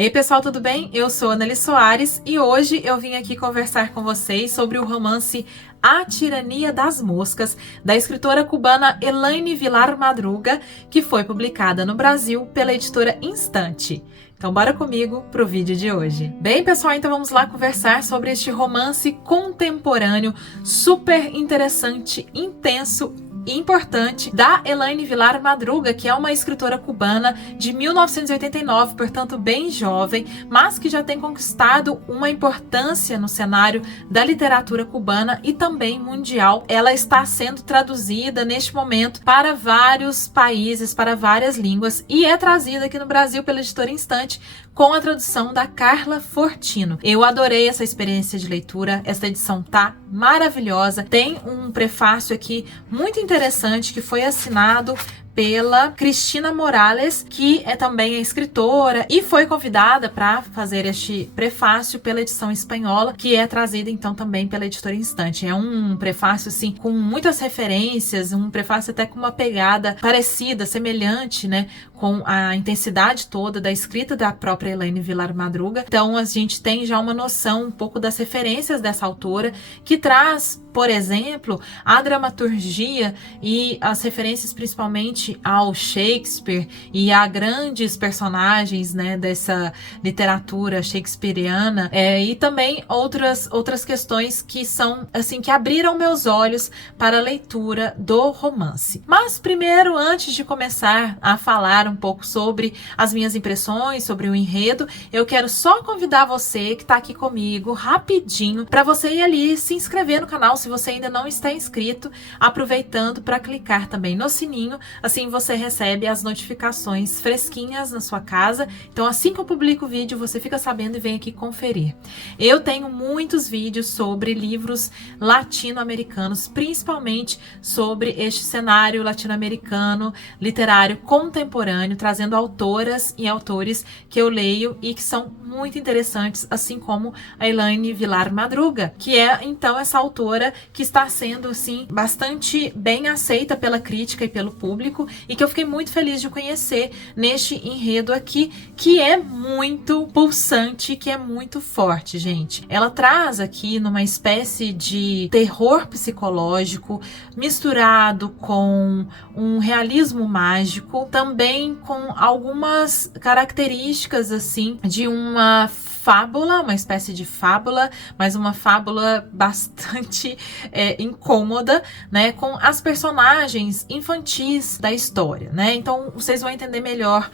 Ei pessoal, tudo bem? Eu sou Anneli Soares e hoje eu vim aqui conversar com vocês sobre o romance A Tirania das Moscas, da escritora cubana Elaine Vilar Madruga, que foi publicada no Brasil pela editora Instante. Então bora comigo pro vídeo de hoje. Bem pessoal, então vamos lá conversar sobre este romance contemporâneo super interessante, intenso e importante da Elaine Vilar Madruga, que é uma escritora cubana de 1989, portanto bem jovem, mas que já tem conquistado uma importância no cenário da literatura cubana e também mundial. Ela está sendo traduzida neste momento para vários países, para várias línguas, e é trazida aqui no Brasil pela editora Instante com a tradução da Carla Fortino. Eu adorei essa experiência de leitura, essa edição tá maravilhosa, tem um prefácio aqui muito interessante que foi assinado pela Cristina Morales, que é também escritora e foi convidada para fazer este prefácio pela edição espanhola, que é trazida então também pela editora Instante. É um prefácio assim com muitas referências, um prefácio até com uma pegada parecida, semelhante, né, com a intensidade toda da escrita da própria Elaine Vilar Madruga. Então a gente tem já uma noção um pouco das referências dessa autora, que traz, por exemplo, a dramaturgia e as referências principalmente ao Shakespeare e a grandes personagens, né, dessa literatura shakespeariana, e também outras questões que são assim que abriram meus olhos para a leitura do romance. Mas primeiro, antes de começar a falar um pouco sobre as minhas impressões, sobre o enredo, eu quero só convidar você que está aqui comigo rapidinho para você ir ali se inscrever no canal se você ainda não está inscrito, aproveitando para clicar também no sininho, assim você recebe as notificações fresquinhas na sua casa. Então assim que eu publico o vídeo, você fica sabendo e vem aqui conferir. Eu tenho muitos vídeos sobre livros latino-americanos, principalmente sobre este cenário latino-americano, literário contemporâneo, trazendo autoras e autores que eu leio e que são muito interessantes, assim como a Elaine Vilar Madruga, que é então essa autora que está sendo assim bastante bem aceita pela crítica e pelo público, e que eu fiquei muito feliz de conhecer neste enredo aqui, que é muito pulsante, que é muito forte, gente. Ela traz aqui numa espécie de terror psicológico misturado com um realismo mágico, também com algumas características assim de uma fábula, uma espécie de fábula, mas uma fábula bastante incômoda, né, com as personagens infantis da história, né? Então vocês vão entender melhor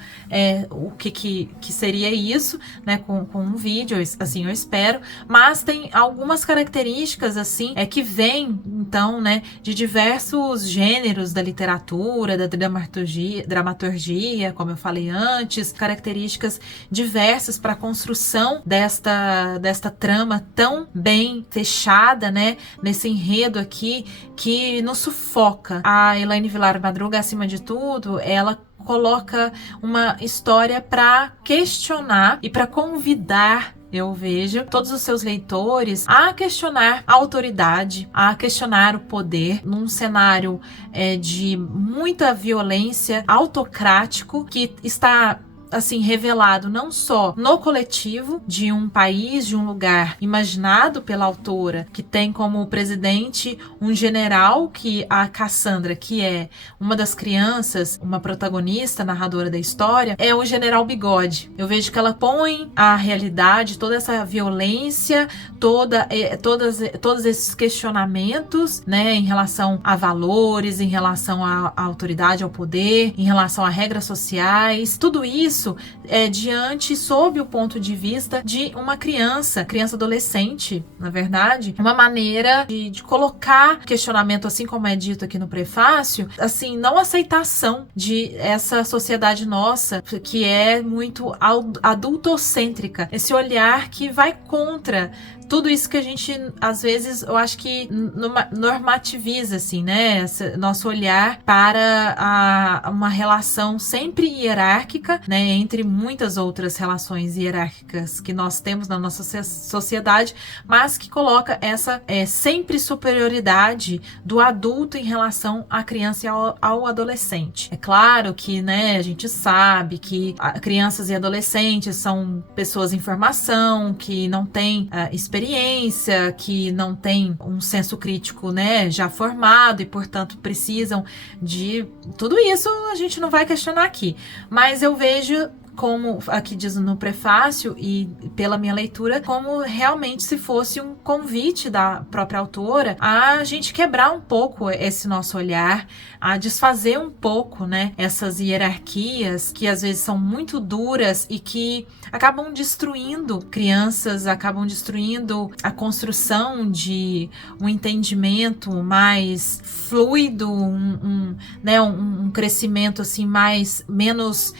o que seria isso, né, com um vídeo, assim eu espero, mas tem algumas características assim que vêm então, né, de diversos gêneros da literatura, da dramaturgia, como eu falei antes, características diversas para a construção desta trama tão bem fechada, né, nesse enredo aqui que nos sufoca. A Elaine Vilar Madruga, acima de tudo, ela coloca uma história para questionar e para convidar, eu vejo, todos os seus leitores a questionar a autoridade, a questionar o poder num cenário de muita violência, autocrático, que está assim revelado não só no coletivo de um país, de um lugar imaginado pela autora, que tem como presidente um general, que a Cassandra, que é uma das crianças, uma protagonista, narradora da história, é o General Bigode. Eu vejo que ela põe a realidade, toda essa violência, todos esses questionamentos, né, em relação a valores, em relação à autoridade, ao poder, em relação a regras sociais, tudo isso diante, sob o ponto de vista de uma criança adolescente, na verdade, uma maneira de colocar questionamento, assim como é dito aqui no prefácio, assim, não aceitação de essa sociedade nossa, que é muito adultocêntrica, esse olhar que vai contra tudo isso que a gente, às vezes, eu acho que normativiza, assim, né? Nosso olhar para uma relação sempre hierárquica, né? entre muitas outras relações hierárquicas que nós temos na nossa sociedade, mas que coloca essa sempre superioridade do adulto em relação à criança e ao adolescente. É claro que, né, a gente sabe que crianças e adolescentes são pessoas em formação, que não têm experiência, que não têm um senso crítico, né, já formado e, portanto, precisam de tudo isso. A gente não vai questionar aqui, mas eu vejo, como aqui diz no prefácio e pela minha leitura, como realmente se fosse um convite da própria autora a gente quebrar um pouco esse nosso olhar, a desfazer um pouco, né, essas hierarquias que às vezes são muito duras e que acabam destruindo crianças, acabam destruindo a construção de um entendimento mais fluido, um crescimento assim menos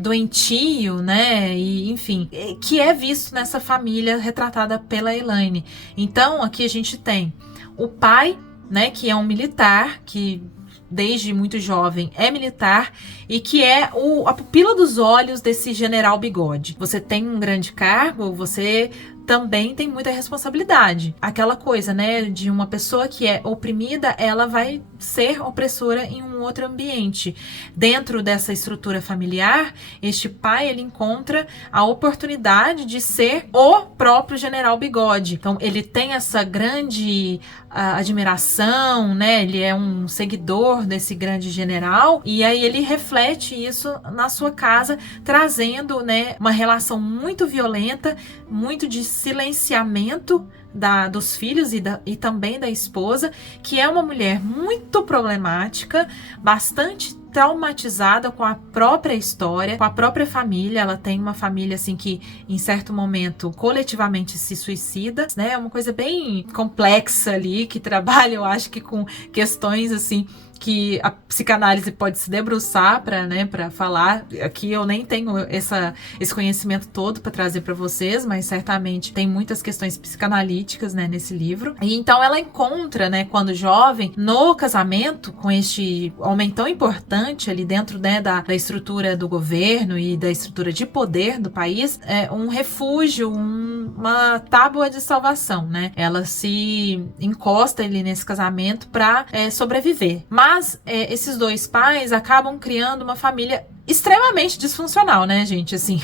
doentio, né? E, enfim, que é visto nessa família retratada pela Elaine. Então, aqui a gente tem o pai, né? Que é um militar, que desde muito jovem é militar e que é a pupila dos olhos desse general Bigode. Você tem um grande cargo, você também tem muita responsabilidade. Aquela coisa, né, de uma pessoa que é oprimida, ela vai ser opressora em um outro ambiente. Dentro dessa estrutura familiar, este pai, ele encontra a oportunidade de ser o próprio General Bigode. Então, ele tem essa grande admiração, né, ele é um seguidor desse grande general, e aí ele reflete isso na sua casa, trazendo, né, uma relação muito violenta, muito de silenciamento dos filhos e também da esposa, que é uma mulher muito problemática, bastante traumatizada com a própria história, com a própria família. Ela tem uma família assim que em certo momento coletivamente se suicida, né? É uma coisa bem complexa ali, que trabalha, eu acho que com questões assim que a psicanálise pode se debruçar para falar. Aqui eu nem tenho esse conhecimento todo para trazer para vocês, mas certamente tem muitas questões psicanalíticas, né, nesse livro. E então ela encontra, né, quando jovem, no casamento, com este homem tão importante ali dentro, né, da estrutura do governo e da estrutura de poder do país, um refúgio, uma tábua de salvação, né? Ela se encosta ali nesse casamento para sobreviver. Mas esses dois pais acabam criando uma família extremamente disfuncional, né, gente? Assim,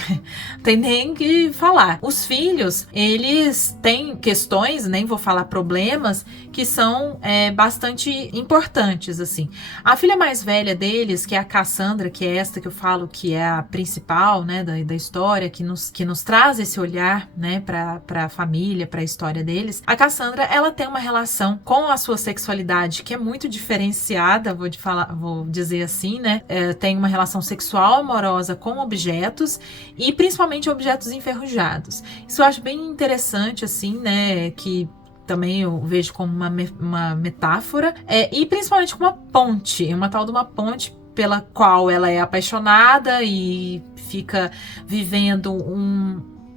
tem nem que falar. Os filhos, eles têm questões, nem vou falar problemas, que são bastante importantes, assim. A filha mais velha deles, que é a Cassandra, que é esta que eu falo que é a principal, né, da história, que nos traz esse olhar, né, pra família, pra história deles. A Cassandra, ela tem uma relação com a sua sexualidade que é muito diferenciada, vou dizer assim, né? Tem uma relação sexual amorosa com objetos e principalmente objetos enferrujados. Isso eu acho bem interessante, assim, né, que também eu vejo como uma metáfora, e principalmente com uma tal de uma ponte pela qual ela é apaixonada e fica vivendo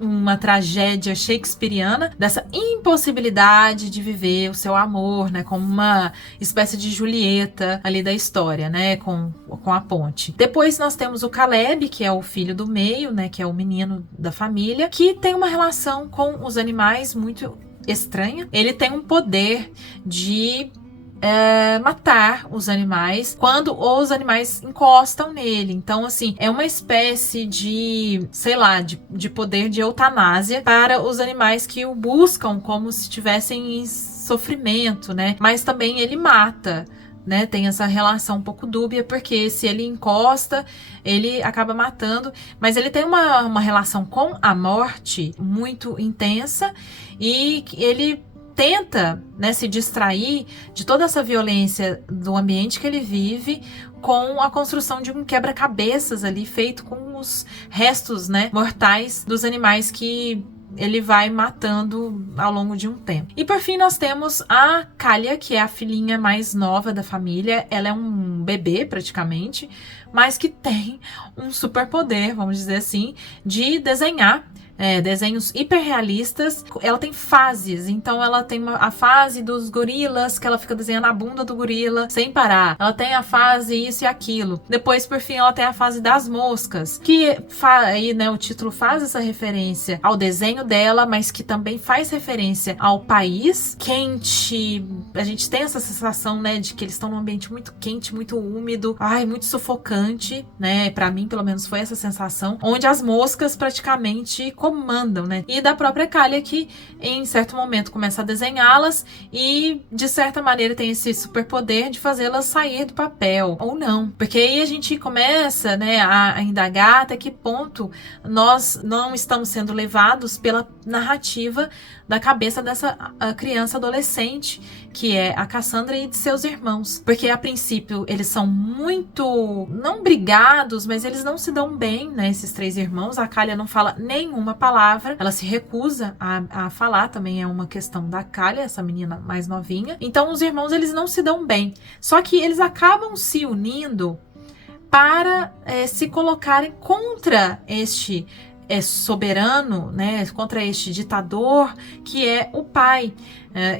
uma tragédia shakespeariana dessa impossibilidade de viver o seu amor, né, como uma espécie de Julieta ali da história, né, com a ponte. Depois nós temos o Caleb, que é o filho do meio, né, que é o menino da família, que tem uma relação com os animais muito estranha. Ele tem um poder de matar os animais quando os animais encostam nele. Então, assim, é uma espécie de, sei lá, de poder de eutanásia para os animais que o buscam como se estivessem em sofrimento, né? Mas também ele mata, né? Tem essa relação um pouco dúbia, porque se ele encosta, ele acaba matando, mas ele tem uma relação com a morte muito intensa e ele tenta, né, se distrair de toda essa violência do ambiente que ele vive com a construção de um quebra-cabeças ali feito com os restos, né, mortais dos animais que ele vai matando ao longo de um tempo. E por fim nós temos a Kalia, que é a filhinha mais nova da família. Ela é um bebê praticamente, mas que tem um superpoder, vamos dizer assim, de desenhar desenhos hiperrealistas. Ela tem fases, então ela tem a fase dos gorilas, que ela fica desenhando a bunda do gorila sem parar. Ela tem a fase isso e aquilo. Depois, por fim, ela tem a fase das moscas, que aí, né, o título faz essa referência ao desenho dela, mas que também faz referência ao país quente. A gente tem essa sensação, né, de que eles estão num ambiente muito quente, muito úmido, muito sufocante, né? Pra mim, pelo menos, foi essa sensação, onde as moscas praticamente comandam, né? E da própria Kalia, que em certo momento começa a desenhá-las e, de certa maneira, tem esse superpoder de fazê-las sair do papel, ou não. Porque aí a gente começa, né, a indagar até que ponto nós não estamos sendo levados pela narrativa da cabeça dessa criança adolescente, que é a Cassandra e de seus irmãos. Porque, a princípio, eles são muito, não brigados, mas eles não se dão bem, né, esses 3 irmãos. A Kalia não fala nenhuma palavra, ela se recusa a falar, também é uma questão da Kalia, essa menina mais novinha. Então, os irmãos, eles não se dão bem. Só que eles acabam se unindo para se colocarem contra este soberano, né, contra este ditador que é o pai.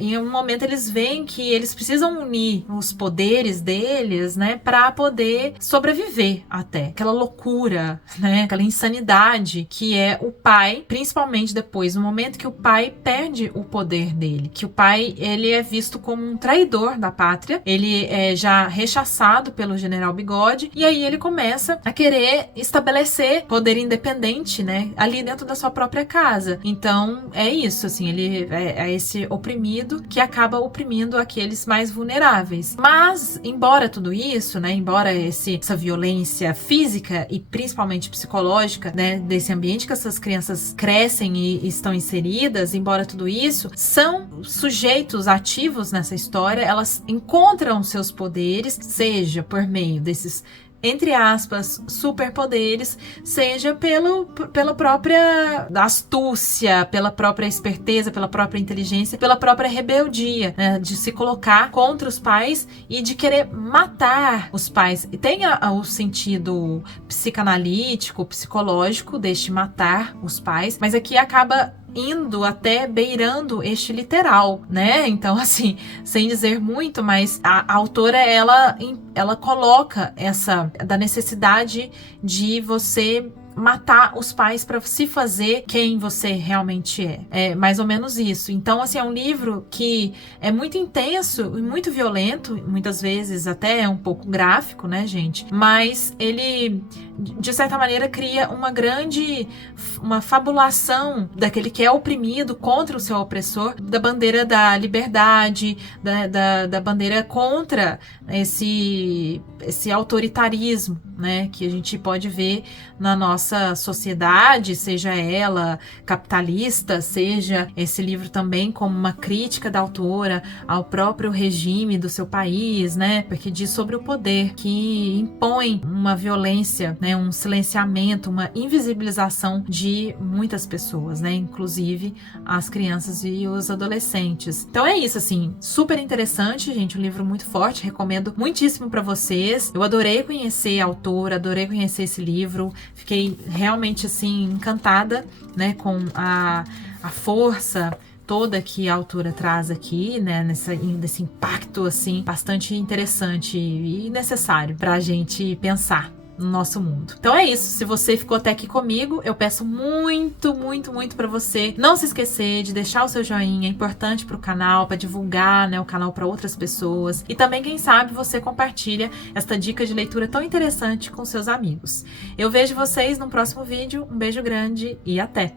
Em um momento eles veem que eles precisam unir os poderes deles, né, para poder sobreviver até. Aquela loucura, né, aquela insanidade que é o pai, principalmente depois, no momento que o pai perde o poder dele, que o pai, ele é visto como um traidor da pátria, ele é já rechaçado pelo General Bigode, e aí ele começa a querer estabelecer poder independente, né, ali dentro da sua própria casa. Então, é isso, assim, ele é esse oprimido que acaba oprimindo aqueles mais vulneráveis. Mas, embora tudo isso, né, embora essa violência física e principalmente psicológica, né, desse ambiente que essas crianças crescem e estão inseridas, embora tudo isso, são sujeitos ativos nessa história, elas encontram seus poderes, seja por meio desses, entre aspas, superpoderes, seja pela própria astúcia, pela própria esperteza, pela própria inteligência, pela própria rebeldia, né, de se colocar contra os pais e de querer matar os pais. E tem o sentido psicanalítico, psicológico deste matar os pais, mas aqui acaba indo até beirando este literal, né? Então, assim, sem dizer muito, mas a autora, ela coloca essa da necessidade de você matar os pais para se fazer quem você realmente é. É mais ou menos isso. Então, assim, é um livro que é muito intenso e muito violento, muitas vezes até é um pouco gráfico, né, gente? Mas ele, de certa maneira, cria uma fabulação daquele que é oprimido contra o seu opressor, da bandeira da liberdade, da bandeira contra esse autoritarismo, né, que a gente pode ver na nossa sociedade, seja ela capitalista, seja esse livro também como uma crítica da autora ao próprio regime do seu país, né, porque diz sobre o poder que impõe uma violência, né, um silenciamento, uma invisibilização de muitas pessoas, né, inclusive as crianças e os adolescentes. Então é isso, assim, super interessante, gente, um livro muito forte, recomendo muitíssimo para vocês. Eu adorei conhecer a autora, adorei conhecer esse livro, fiquei realmente, assim, encantada, né, com a força toda que a autora traz aqui, né, nesse impacto, assim, bastante interessante e necessário pra gente pensar no nosso mundo. Então é isso, se você ficou até aqui comigo, eu peço muito, muito, muito para você não se esquecer de deixar o seu joinha, é importante pro canal, para divulgar, né, o canal para outras pessoas, e também, quem sabe, você compartilha esta dica de leitura tão interessante com seus amigos. Eu vejo vocês no próximo vídeo, um beijo grande e até!